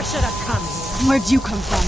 never should have come here. Where'd you come from?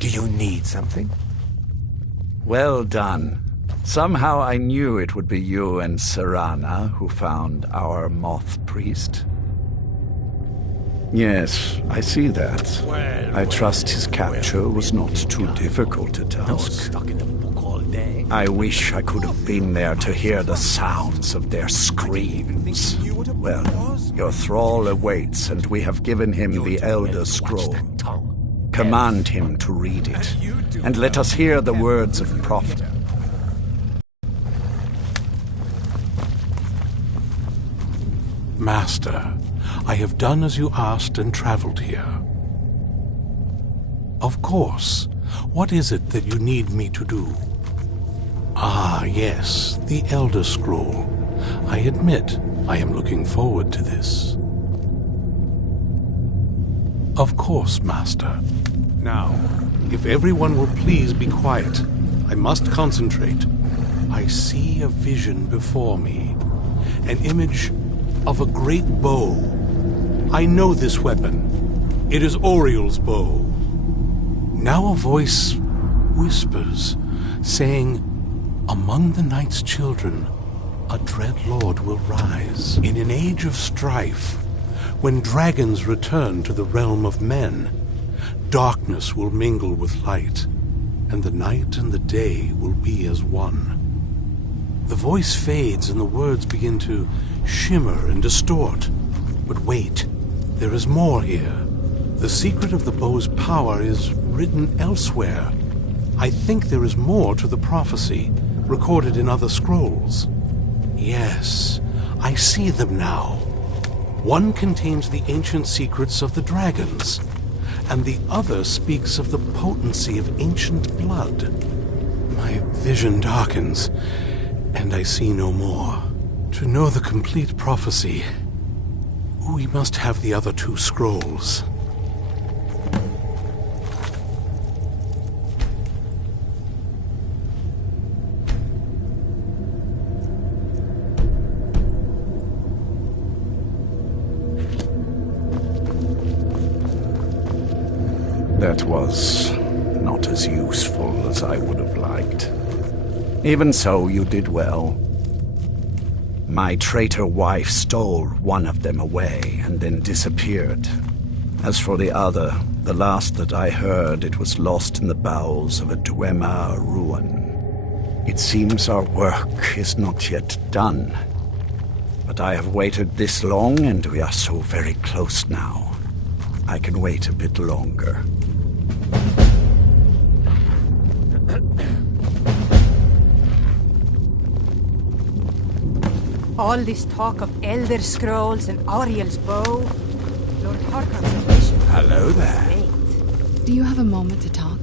Do you need something? Well done. Somehow I knew it would be you and Serana who found our moth priest. Yes, I see that. I trust his capture was not too difficult a task. Stuck in the book all day. I wish I could have been there to hear the sounds of their screams. Well, your thrall awaits, and we have given him the Elder Scroll. Command him to read it, and let us hear the words of prophet. Master, I have done as you asked and traveled here. Of course. What is it that you need me to do? Ah, yes, the Elder Scroll. I admit, I am looking forward to this. Of course, Master. Now, if everyone will please be quiet, I must concentrate. I see a vision before me, an image of a great bow. I know this weapon. It is Oriel's bow. Now a voice whispers, saying, "Among the night's children, a dread lord will rise. In an age of strife, when dragons return to the realm of men, darkness will mingle with light, and the night and the day will be as one." The voice fades and the words begin to shimmer and distort. But wait, there is more here. The secret of the bow's power is written elsewhere. I think there is more to the prophecy, recorded in other scrolls. Yes, I see them now. One contains the ancient secrets of the dragons, and the other speaks of the potency of ancient blood. My vision darkens, and I see no more. To know the complete prophecy, we must have the other two scrolls. That was not as useful as I would have liked. Even so, you did well. My traitor wife stole one of them away and then disappeared. As for the other, the last that I heard, it was lost in the bowels of a Dwemer ruin. It seems our work is not yet done. But I have waited this long, and we are so very close now. I can wait a bit longer. All this talk of Elder Scrolls and Ariel's bow. Lord Harkon's ambition. Hello there. Great. Do you have a moment to talk?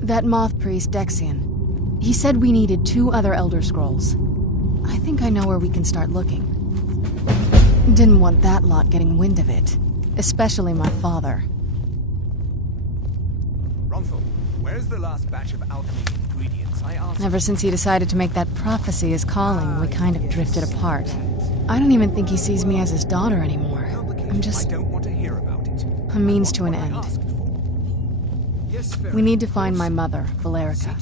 That moth priest, Dexian, he said we needed 2 other Elder Scrolls. I think I know where we can start looking. Didn't want that lot getting wind of it. Especially my father. Ronthal, where's the last batch of alchemy ingredients I asked? Ever since he decided to make that prophecy his calling, we kind of drifted apart. I don't even think he sees me as his daughter anymore. I'm just I don't want to hear about it. a means to an What I end. asked for. Yes, We need to find my mother, Valerica.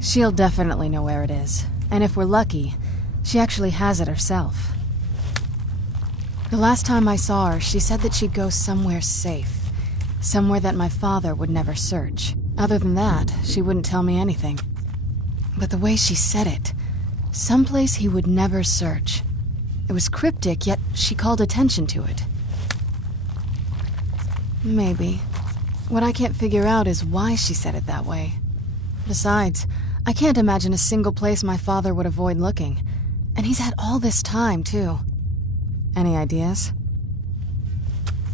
She'll definitely know where it is. And if we're lucky, she actually has it herself. The last time I saw her, she said that she'd go somewhere safe. Somewhere that my father would never search. Other than that, she wouldn't tell me anything. But the way she said it, someplace he would never search. It was cryptic, yet she called attention to it. Maybe. What I can't figure out is why she said it that way. Besides, I can't imagine a single place my father would avoid looking. And he's had all this time, too. Any ideas?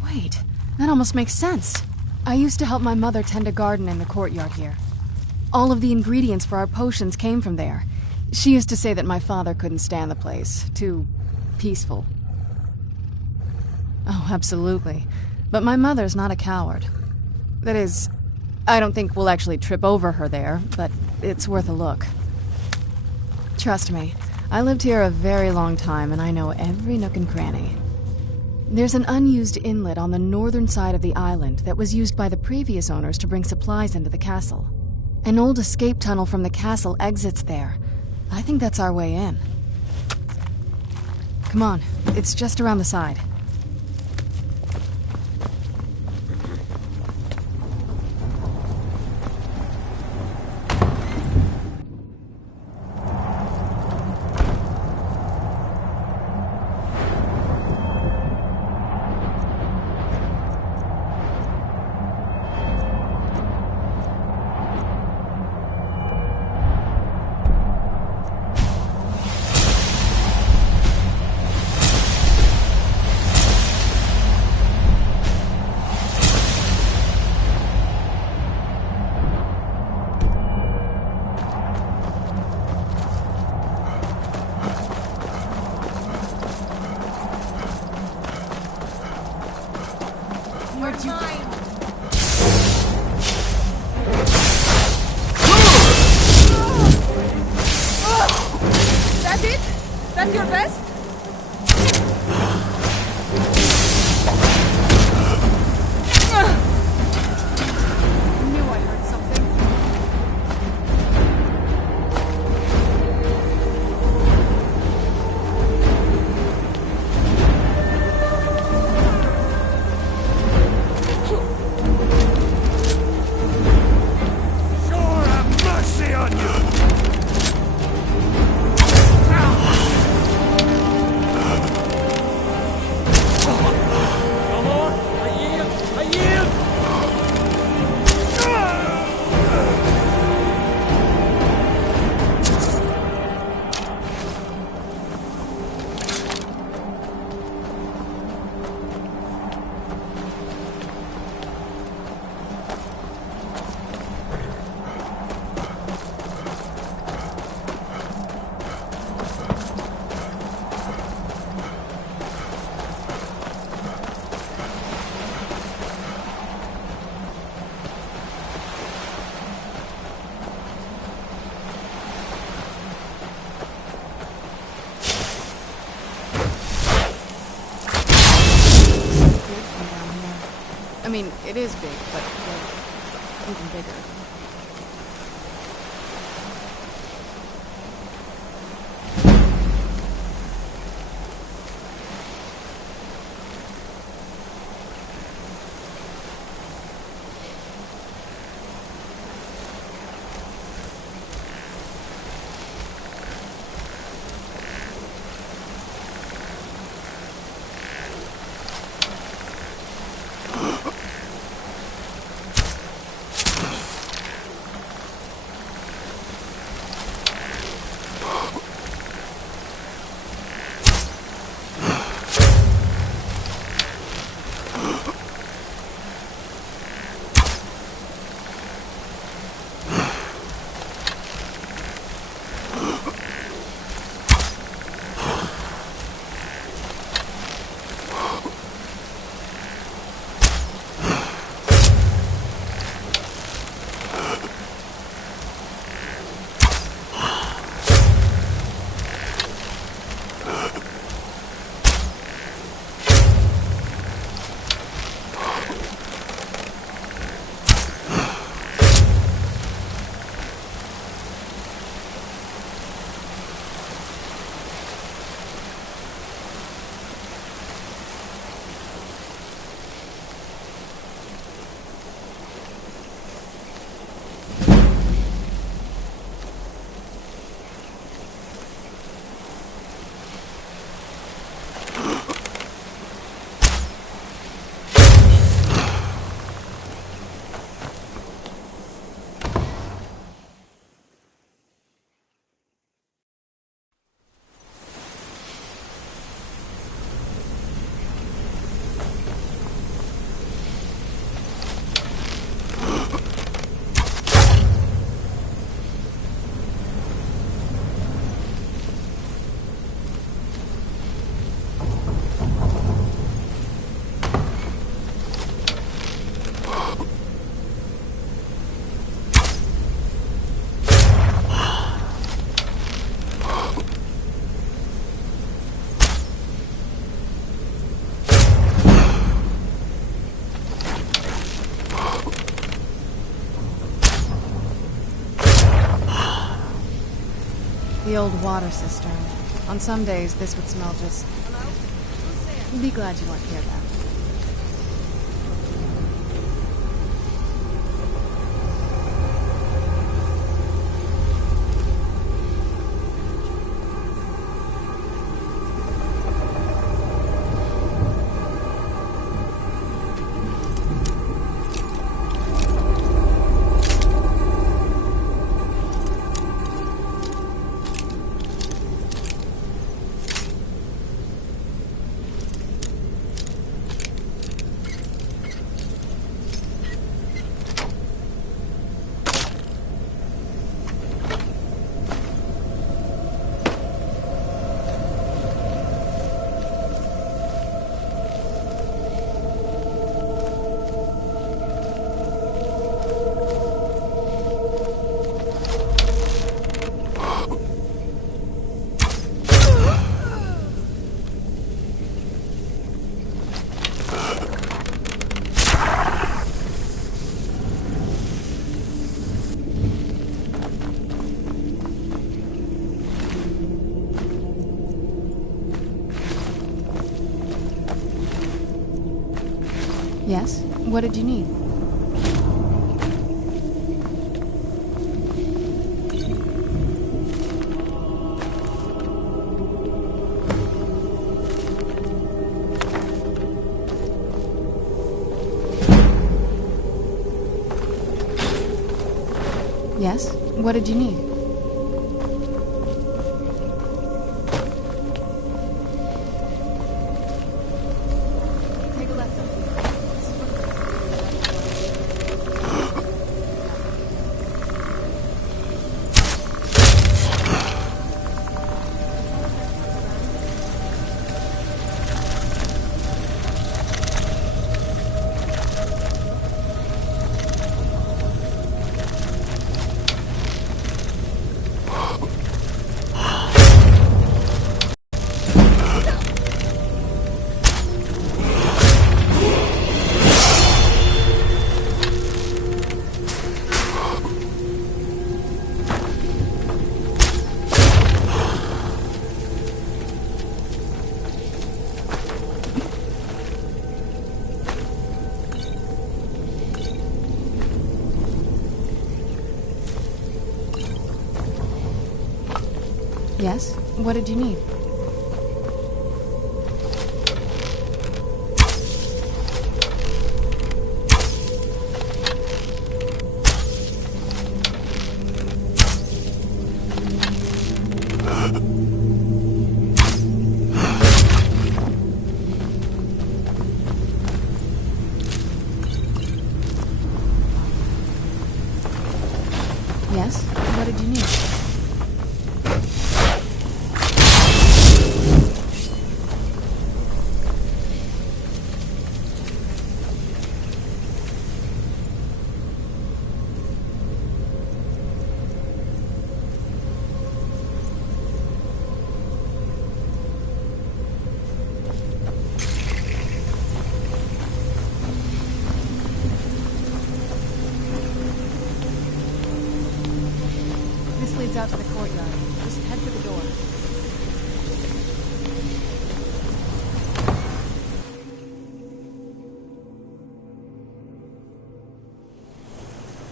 Wait, that almost makes sense. I used to help my mother tend a garden in the courtyard here. All of the ingredients for our potions came from there. She used to say that my father couldn't stand the place. Too peaceful. Oh, absolutely. But my mother's not a coward. That is, I don't think we'll actually trip over her there, but it's worth a look. Trust me, I lived here a very long time and I know every nook and cranny. There's an unused inlet on the northern side of the island that was used by the previous owners to bring supplies into the castle. An old escape tunnel from the castle exits there. I think that's our way in. Come on, it's just around the side. That's it? That's your best? Knew I heard something. Sure, have mercy on you! Come on! I yield! I yield! Big from down here. I mean, it is big, but even bigger. The old water cistern. On some days, this would smell just... Hello? Who's there? Be glad you weren't here then. Yes? What did you need? Yes? What did you need? Take a left up here. Yes? What did you need? Yes? What did you need? This leads out to the courtyard. Just head for the door.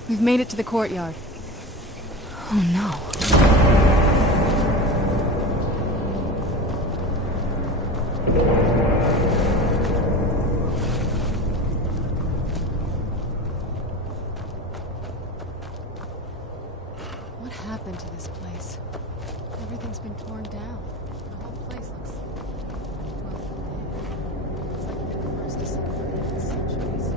We've made it to the courtyard. Oh no. What happened to this place? Everything's been torn down. The whole place looks... well, it's like the first December in centuries.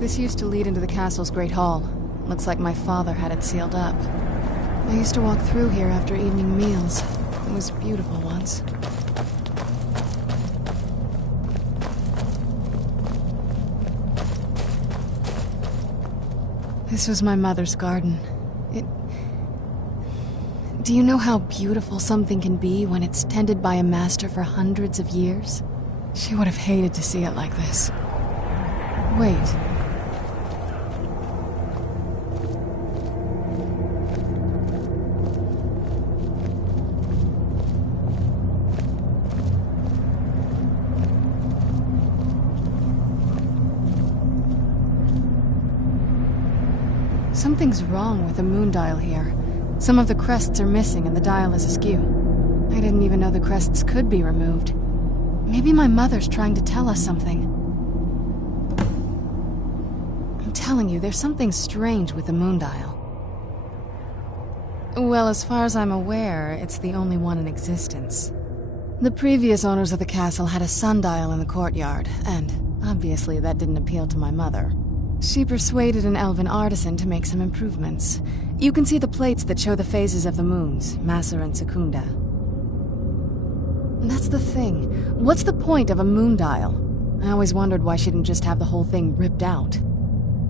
This used to lead into the castle's great hall. Looks like my father had it sealed up. I used to walk through here after evening meals. It was beautiful once. This was my mother's garden. Do you know how beautiful something can be when it's tended by a master for hundreds of years? She would have hated to see it like this. Wait. Something's wrong with the moon dial here. Some of the crests are missing and the dial is askew. I didn't even know the crests could be removed. Maybe my mother's trying to tell us something. I'm telling you, there's something strange with the moon dial. Well, as far as I'm aware, it's the only one in existence. The previous owners of the castle had a sundial in the courtyard, and obviously that didn't appeal to my mother. She persuaded an elven artisan to make some improvements. You can see the plates that show the phases of the moons, Maser and Secunda. That's the thing. What's the point of a moon dial? I always wondered why she didn't just have the whole thing ripped out.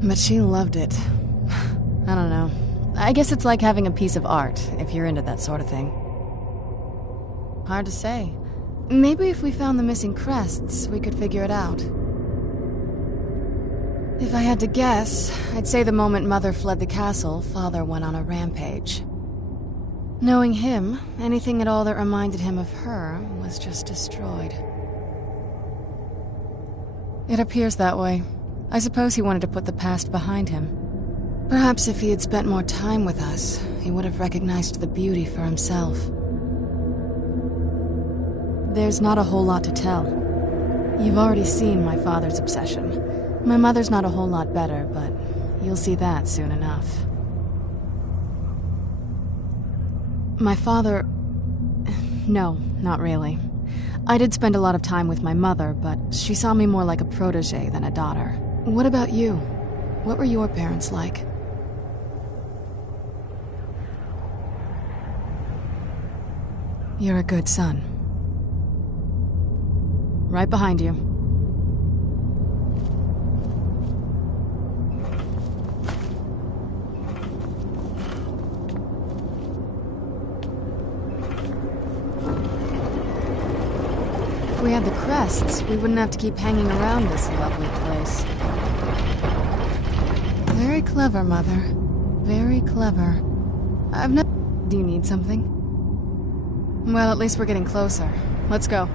But she loved it. I don't know. I guess it's like having a piece of art, if you're into that sort of thing. Hard to say. Maybe if we found the missing crests, we could figure it out. If I had to guess, I'd say the moment Mother fled the castle, Father went on a rampage. Knowing him, anything at all that reminded him of her was just destroyed. It appears that way. I suppose he wanted to put the past behind him. Perhaps if he had spent more time with us, he would have recognized the beauty for himself. There's not a whole lot to tell. You've already seen my father's obsession. My mother's not a whole lot better, but you'll see that soon enough. My father... No, not really. I did spend a lot of time with my mother, but she saw me more like a protege than a daughter. What about you? What were your parents like? You're a good son. Right behind you. If we had the crests, we wouldn't have to keep hanging around this lovely place. Very clever, Mother. Very clever. I've never... Do you need something? Well, at least we're getting closer. Let's go.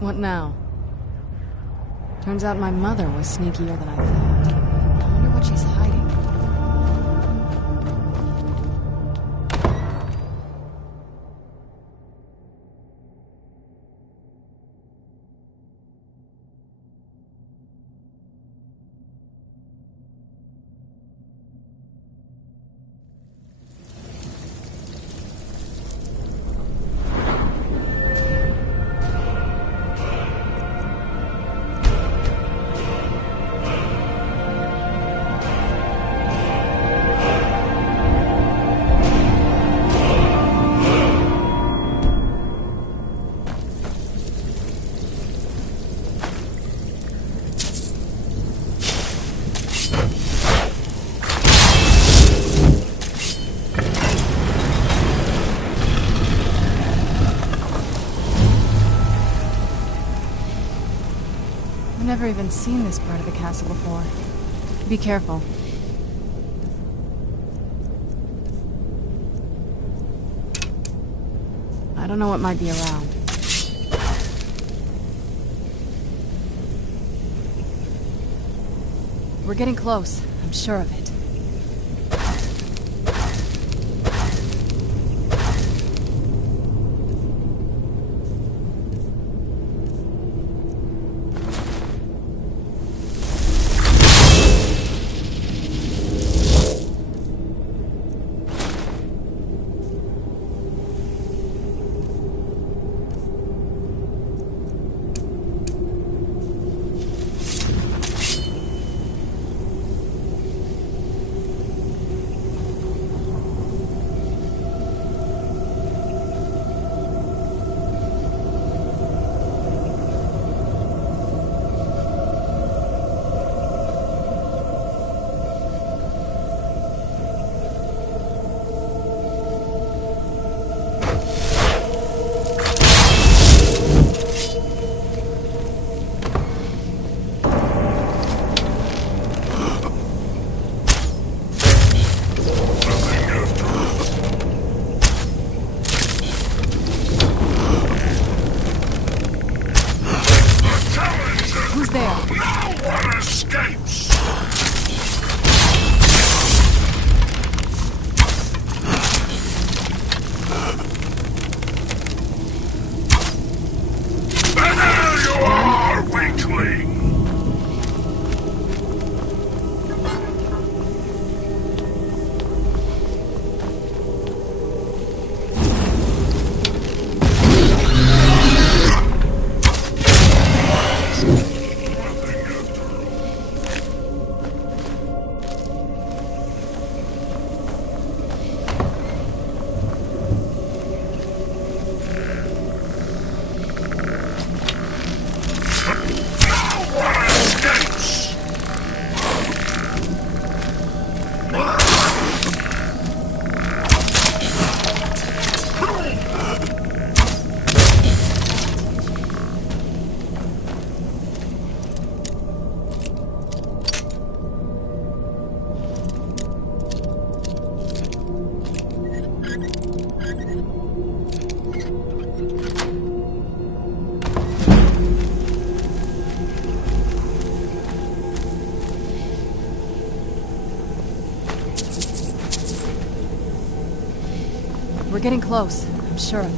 What now? Turns out my mother was sneakier than I thought. I wonder what she's hiding. I've never even seen this part of the castle before. Be careful. I don't know what might be around. We're getting close. I'm sure of it. We're getting close. I'm sure of it.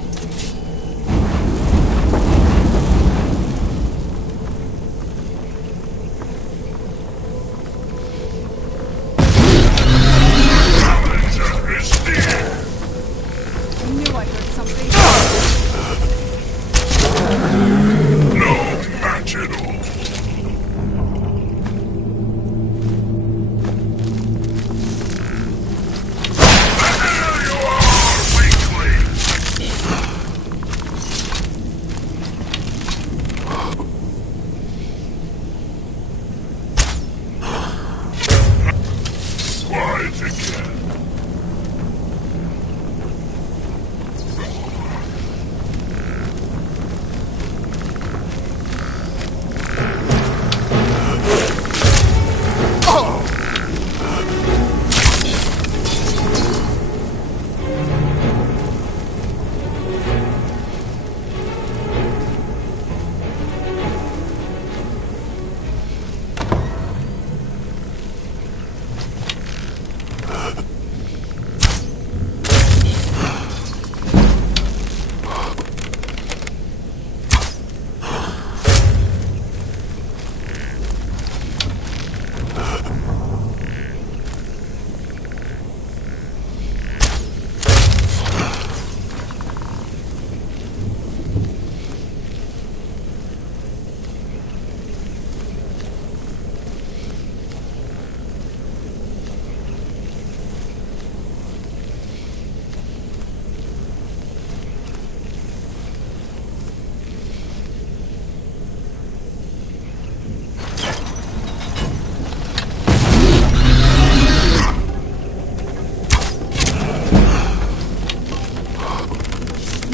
I knew I heard something. No match at all. There you are, weakling! Quiet again.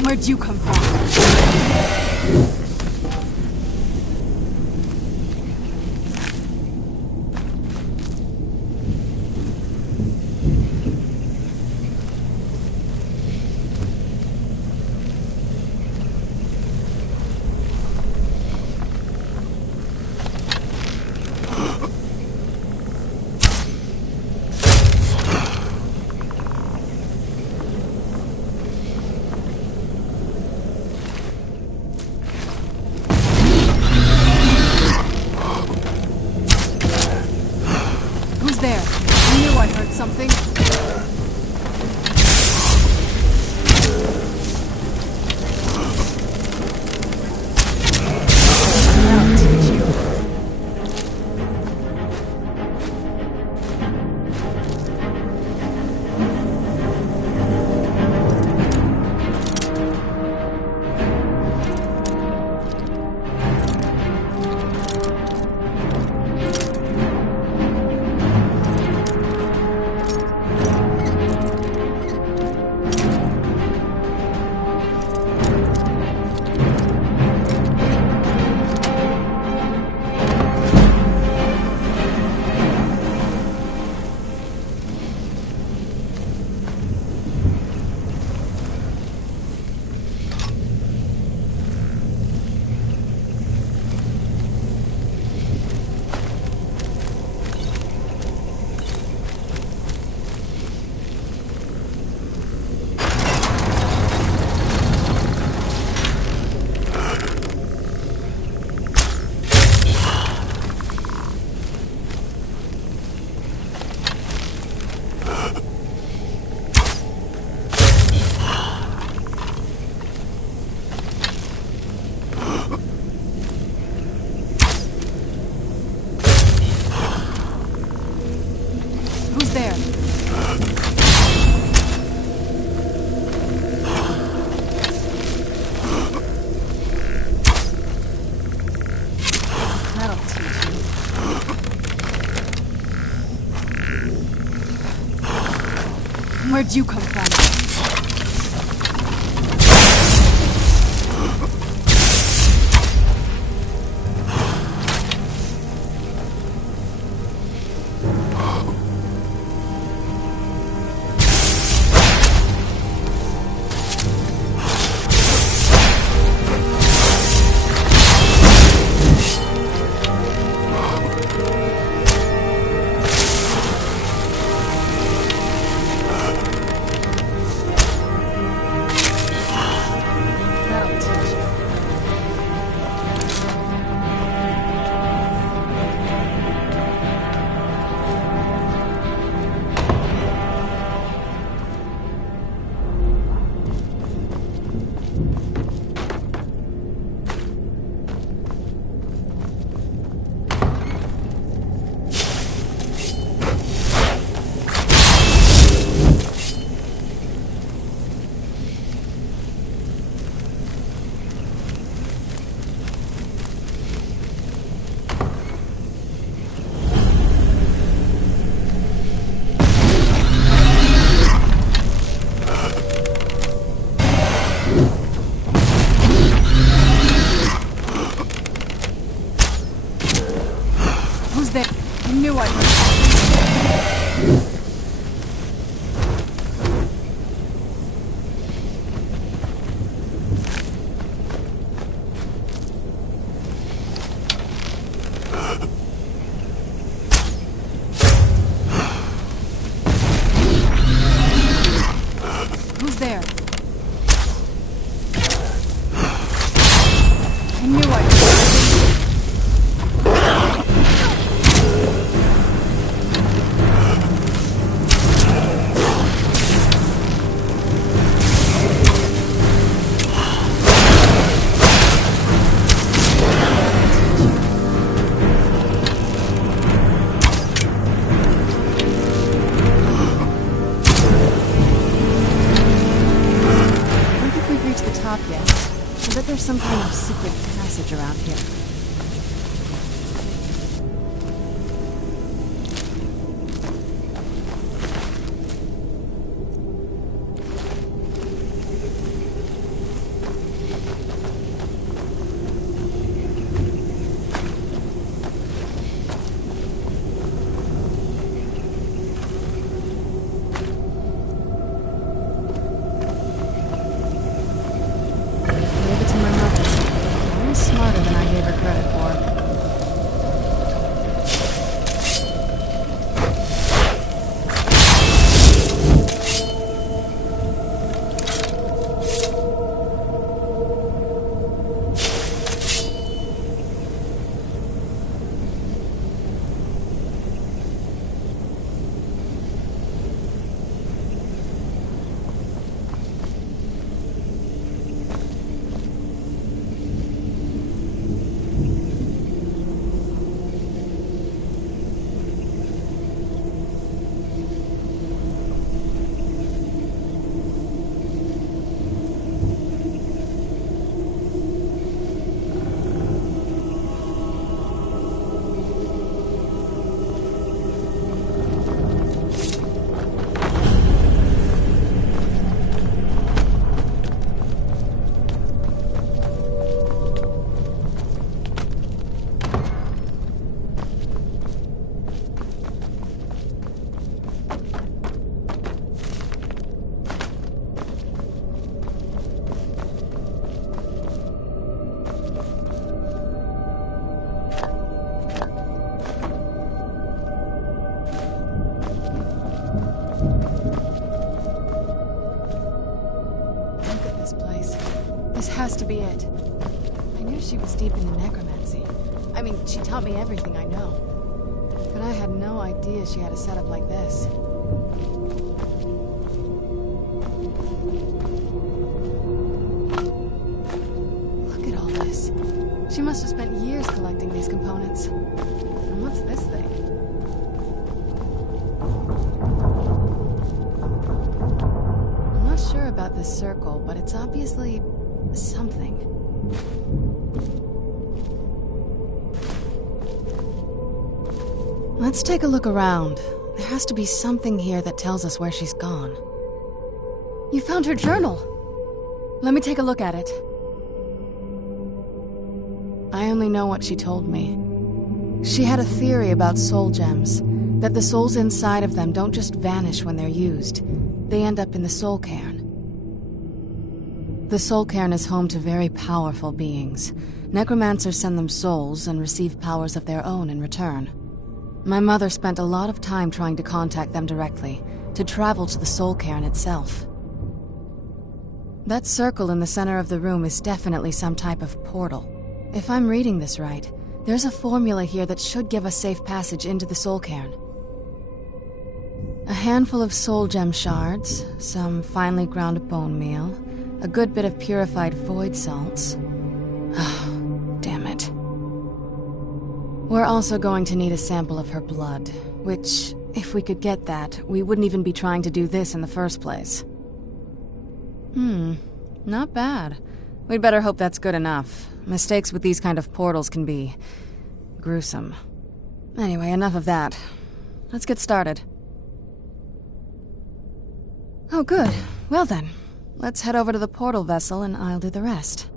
Where'd you come from? There. I knew I heard something. I'll teach you. Who's there? That'll teach you. Where'd you come from? Who's there? I knew I could. Yet. I bet there's some kind of secret passage around here. Smarter than I gave her credit for. Has to be it. I knew she was deep into necromancy. I mean, she taught me everything I know. But I had no idea she had a setup like this. Look at all this. She must have spent years collecting these components. And what's this thing? I'm not sure about this circle, but it's obviously something. Let's take a look around. There has to be something here that tells us where she's gone. You found her journal! Let me take a look at it. I only know what she told me. She had a theory about soul gems, that the souls inside of them don't just vanish when they're used. They end up in the soul cairn. The soul cairn is home to very powerful beings. Necromancers send them souls and receive powers of their own in return. My mother spent a lot of time trying to contact them directly, to travel to the soul cairn itself. That circle in the center of the room is definitely some type of portal. If I'm reading this right, there's a formula here that should give us safe passage into the soul cairn. A handful of soul gem shards, some finely ground bone meal, a good bit of purified void salts. Oh, damn it. We're also going to need a sample of her blood, which, if we could get that, we wouldn't even be trying to do this in the first place. Not bad. We'd better hope that's good enough. Mistakes with these kind of portals can be gruesome. Anyway, enough of that. Let's get started. Oh, good. Well then. Let's head over to the portal vessel and I'll do the rest.